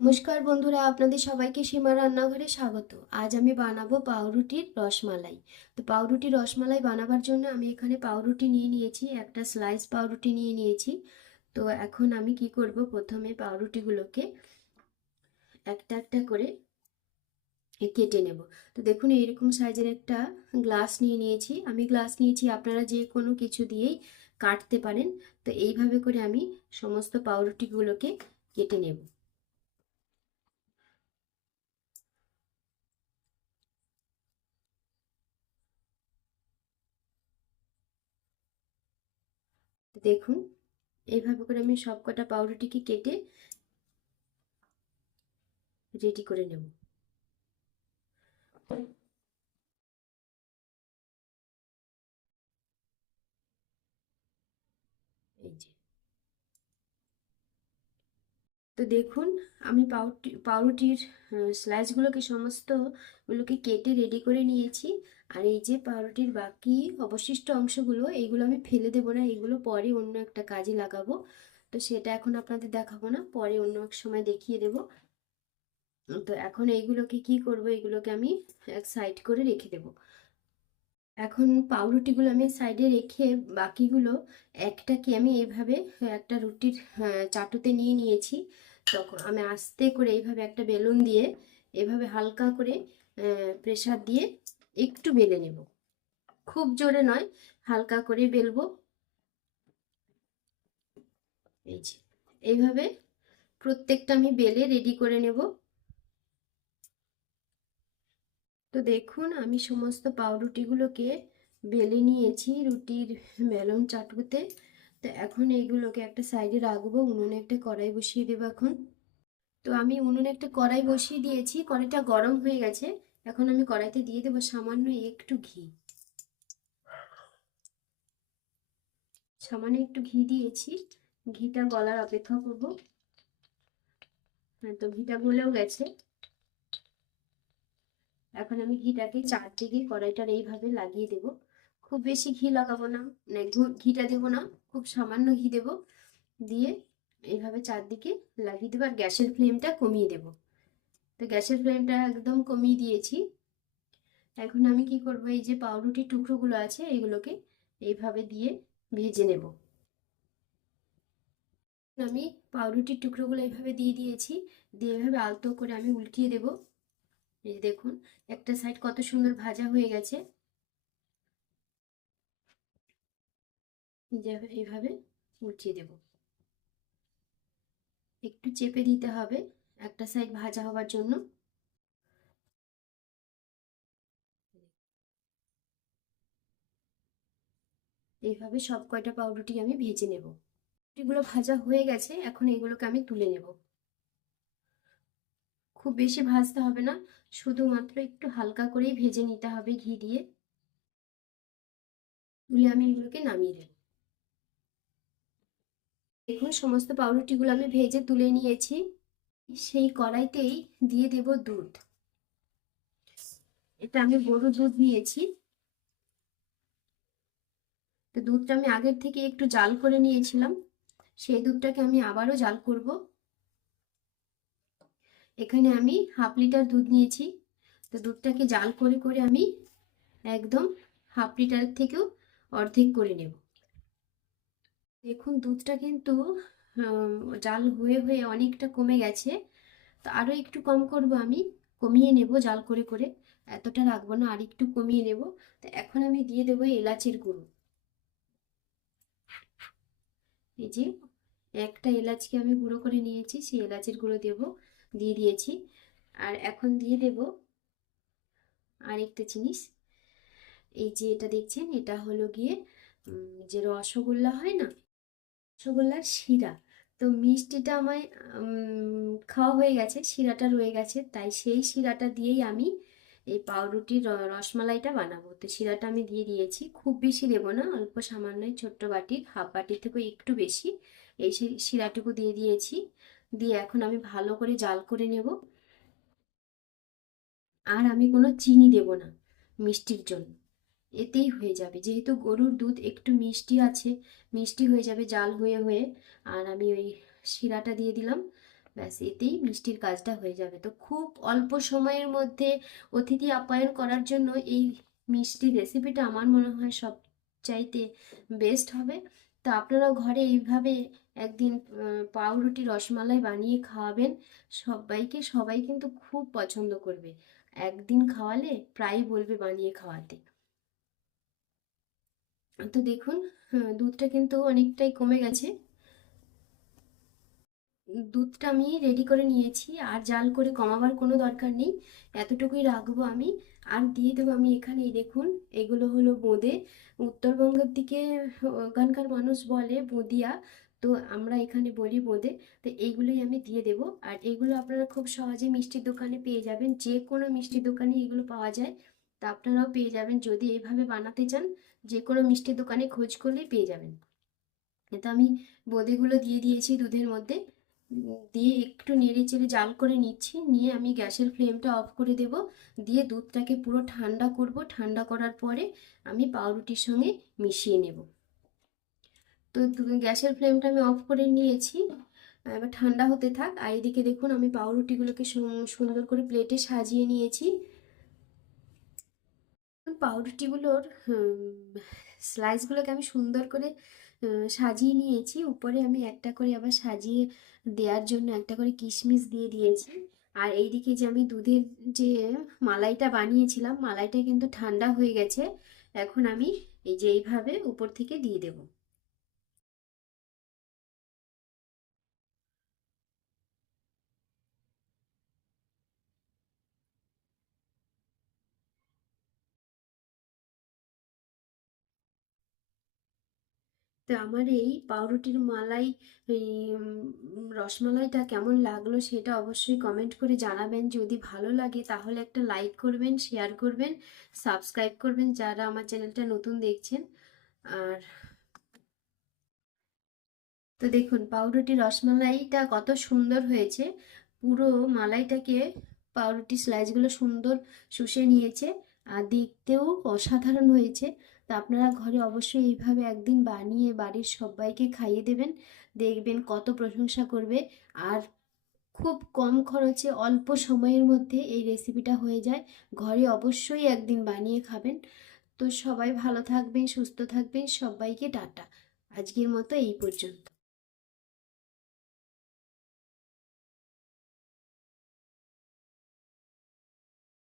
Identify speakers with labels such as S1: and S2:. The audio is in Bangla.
S1: নমস্কার বন্ধুরা, আপনাদের সবাইকে সীমা রান্নাঘরে স্বাগত। আজ আমি বানাবো পাউরুটির রসমালাই। তো পাউরুটি রসমালাই বানাবার জন্য আমি এখানে পাউরুটি নিয়ে নিয়েছি, একটা স্লাইস পাউরুটি নিয়ে নিয়েছি। তো এখন আমি কি করব, প্রথমে পাউরুটিগুলোকে একটা একটা করে কেটে নেব। তো দেখুন, এইরকম সাইজের একটা গ্লাস নিয়ে নিয়েছি। আমি গ্লাস নিয়েছি, আপনারা যে কোনো কিছু দিয়েই কাটতে পারেন। তো এইভাবে করে আমি সমস্ত পাউরুটিগুলোকে কেটে নেব। দেখুন এইভাবে করে আমি সব কটা পাউরুটিকে কেটে রেডি করে নেব এই যে তো দেখুন, আমি পাউরুটি পাউরুটির স্লাইসগুলোকে সমস্তগুলোকে কেটে রেডি করে নিয়েছি। আর এই যে পাউরুটির বাকি অবশিষ্ট অংশগুলো, এইগুলো আমি ফেলে দেবো না এগুলো পরে অন্য একটা কাজে লাগাবো। তো সেটা এখন আপনাদের দেখাবো না, পরে অন্য এক সময় দেখিয়ে দেব। তো এখন এইগুলোকে কি করব এগুলোকে আমি এক সাইড করে রেখে দেব। এখন পাউরুটিগুলো আমি সাইডে রেখে বাকিগুলো একটাকে আমি এইভাবে একটা রুটির চাটুতে নিয়ে নিয়েছি। তখন আমি আস্তে করে এইভাবে একটা বেলুন দিয়ে এভাবে হালকা করে প্রেসার দিয়ে একটু বেলে নেব। খুব জোরে নয়, হালকা করে বেলবো। এই যে, এইভাবে প্রত্যেকটা আমি বেলে রেডি করে নেব। তো দেখুন, আমি সমস্ত পাউরুটিগুলোকে বেলে নিয়েছি রুটির বেলুন চাটুতে। তো এখন এইগুলোকে একটা সাইডে রাখব, উনুনে একটা কড়াই বসিয়ে দেবো এখন। তো আমি উনুনে একটা কড়াই বসিয়ে দিয়েছি, কড়াইটা গরম হয়ে গেছে। এখন আমি কড়াইতে দিয়ে দেবো সামান্য একটু ঘি। সামান্য একটু ঘি দিয়েছি। ঘিটা গলার অপেক্ষা করব। হ্যাঁ তো ঘিটা গলেও গেছে। এখন আমি ঘিটাকে চারদিকে কড়াইটার এইভাবে লাগিয়ে দেব। খুব বেশি ঘি লাগাবো না মানে ঘিটা দেবো না। খুব সামান্য ঘি দেব। দিয়ে এইভাবে চারদিকে লাগিয়ে দেবো আর গ্যাসের ফ্লেমটা কমিয়ে দেব। তো গ্যাসের ফ্লেমটা একদম কমিয়ে দিয়েছি। এখন আমি কি করব, এই যে পাউরুটির টুকরোগুলো আছে এইগুলোকে এইভাবে দিয়ে ভেজে নেব। আমি পাউরুটির টুকরোগুলো এইভাবে দিয়ে দিয়েছি। দিয়ে এভাবে আলতো করে আমি উল্টিয়ে দেব। এই দেখুন, একটা সাইড কত সুন্দর ভাজা হয়ে গেছে। এইভাবে উল্টিয়ে দেব। একটু চেপে দিতে হবে, একটা সাইড ভাজা হওয়ার জন্য। এইভাবে সব কয়টা পাউরুটি আমি ভেজে নেব। এগুলো ভাজা হয়ে গেছে, এখন এগুলোকে আমি তুলে নেব। খুব বেশি ভাজতে হবে না, শুধুমাত্র একটু হালকা করেই ভেজে নিতে হবে ঘি দিয়ে। তুলে আমি এগুলোকে নামিয়ে দেব দেখুন, সমস্ত পাউরুটিগুলো আমি ভেজে তুলে নিয়েছি। সেই কড়াইতেই দিয়ে দেব দুধ। এটা আমি গরু দুধ নিয়েছি। তো দুধটা আমি আগের থেকে একটু জাল করে নিয়েছিলাম। সেই দুধটাকে আমি আবারও জাল করব। এখানে আমি হাফ লিটার দুধ নিয়েছি। তো দুধটাকে জাল করে করে আমি একদম হাফ লিটার থেকেও অর্ধেক করে নেব। দেখুন, দুধটা কিন্তু জাল হয়ে হয়ে অনেকটা কমে গেছে। তো আরও একটু কম করব আমি, কমিয়ে নেব জাল করে করে। এতটা রাখব না, আর একটু কমিয়ে নেব। তো এখন আমি দিয়ে দেবো এলাচের গুঁড়ো। এই যে, একটা এলাচকে আমি গুঁড়ো করে নিয়েছি, সেই এলাচের গুঁড়ো দেব, দিয়ে দিয়েছি। আর এখন দিয়ে দেব আরেকটা জিনিস। এই যে এটা দেখছেন, এটা হলো গিয়ে যে রসগোল্লা হয় না? রসগোল্লার শিরা। তো মিষ্টিটা আমায় খাওয়া হয়ে গেছে, শিরাটা রয়ে গেছে। তাই সেই শিরাটা দিয়েই আমি এই পাউরুটির রসমালাইটা বানাবো। তো শিরাটা আমি দিয়ে দিয়েছি। খুব বেশি দেবো না, অল্প সামান্য ছোট্ট বাটির হাফ বাটির থেকে একটু বেশি। এই শিরাটুকু দিয়ে দিয়েছি। দিয়ে এখন আমি ভালো করে জাল করে নেব। আর আমি কোনো চিনি দেব না মিষ্টির জন্য। এতেই হয়ে যাবে। যেহেতু গরুর দুধ একটু মিষ্টি আছে, মিষ্টি হয়ে যাবে, জাল হয়ে হয়ে। আর আমি ওই শিরাটা দিয়ে দিলাম। ব্যাস, এতেই মিষ্টির কাজটা হয়ে যাবে। তো খুব অল্প সময়ের মধ্যে অতিথি আপ্যায়ন করার জন্য এই মিষ্টি রেসিপিটা আমার মনে হয় সব চাইতে বেস্ট হবে। তো আপনারাও ঘরে এইভাবে একদিন পাউরুটি রসমালাই বানিয়ে খাওয়াবেন। সবাইকে, সবাই কিন্তু খুব পছন্দ করবে। একদিন খাওয়ালে প্রায় বলবে বানিয়ে খাওয়াতে। তো দেখুন হ্যাঁ, দুধটা কিন্তু অনেকটাই কমে গেছে। দুধটা আমি রেডি করে নিয়েছি আর জাল করে কমাবার কোনো দরকার নেই। এতটুকুই রাখব আমি আর দিয়ে দেবো আমি এখানে দেখুন এগুলো হলো বোঁদে। উত্তরবঙ্গের দিকে ওখানকার মানুষ বলে বোঁদিয়া তো আমরা এখানে বলি বোঁদে। তো এইগুলোই আমি দিয়ে দেবো আর এগুলো আপনারা খুব সহজে মিষ্টির দোকানে পেয়ে যাবেন। যে কোনো মিষ্টির দোকানে এগুলো পাওয়া যায়। তা আপনারাও পেয়ে যাবেন। যদি এইভাবে বানাতে চান যে কোনো মিষ্টির দোকানে খোঁজ করলেই পেয়ে যাবেন। তো আমি বোঁদেগুলো দিয়ে দিয়েছি দুধের মধ্যে। দিয়ে একটু নেড়ে চেড়ে জাল করে নিচ্ছি। নিয়ে আমি গ্যাসের ফ্লেমটা অফ করে দেব। দিয়ে দুধটাকে পুরো ঠান্ডা করব। ঠান্ডা করার পরে আমি পাউরুটির সঙ্গে মিশিয়ে নেব। তো গ্যাসের ফ্লেমটা আমি অফ করে নিয়েছি। এবার ঠান্ডা হতে থাক। আর এদিকে দেখুন, আমি পাউরুটিগুলোকে সুন্দর করে প্লেটে সাজিয়ে নিয়েছি। পাউরুটিগুলোর স্লাইসগুলোকে আমি সুন্দর করে সাজিয়ে নিয়েছি। উপরে আমি একটা করে আবার সাজিয়ে দেওয়ার জন্য একটা করে কিশমিশ দিয়ে দিয়েছি। আর এইদিকে যে আমি দুধের যে মালাইটা বানিয়েছিলাম, মালাইটা কিন্তু ঠান্ডা হয়ে গেছে। এখন আমি এই যে এইভাবে উপর থেকে দিয়ে দেবো। তো আমার এই পাউরুটির মালাই রসমালাইটা কেমন লাগল সেটা অবশ্যই কমেন্ট করে জানাবেন। যদি ভালো লাগে তাহলে একটা লাইক করবেন শেয়ার করবেন সাবস্ক্রাইব করবেন যারা আমার চ্যানেলটা নতুন দেখছেন। আর তো দেখুন, পাউরুটি রসমালাইটা কত সুন্দর হয়েছে। পুরো মালাইটাকে পাউরুটি স্লাইসগুলো সুন্দর শুষে নিয়েছে। আর দেখতেও অসাধারণ হয়েছে। তা আপনারা ঘরে অবশ্যই এইভাবে একদিন বানিয়ে বাড়ির সবাইকে খাইয়ে দেবেন। দেখবেন কত প্রশংসা করবে। আর খুব কম খরচে অল্প সময়ের মধ্যে এই রেসিপিটা হয়ে যায়। ঘরে অবশ্যই একদিন বানিয়ে খাবেন। তো সবাই ভালো থাকবেন, সুস্থ থাকবেন। সবাইকে টাটা। আজকের মতো এই পর্যন্ত।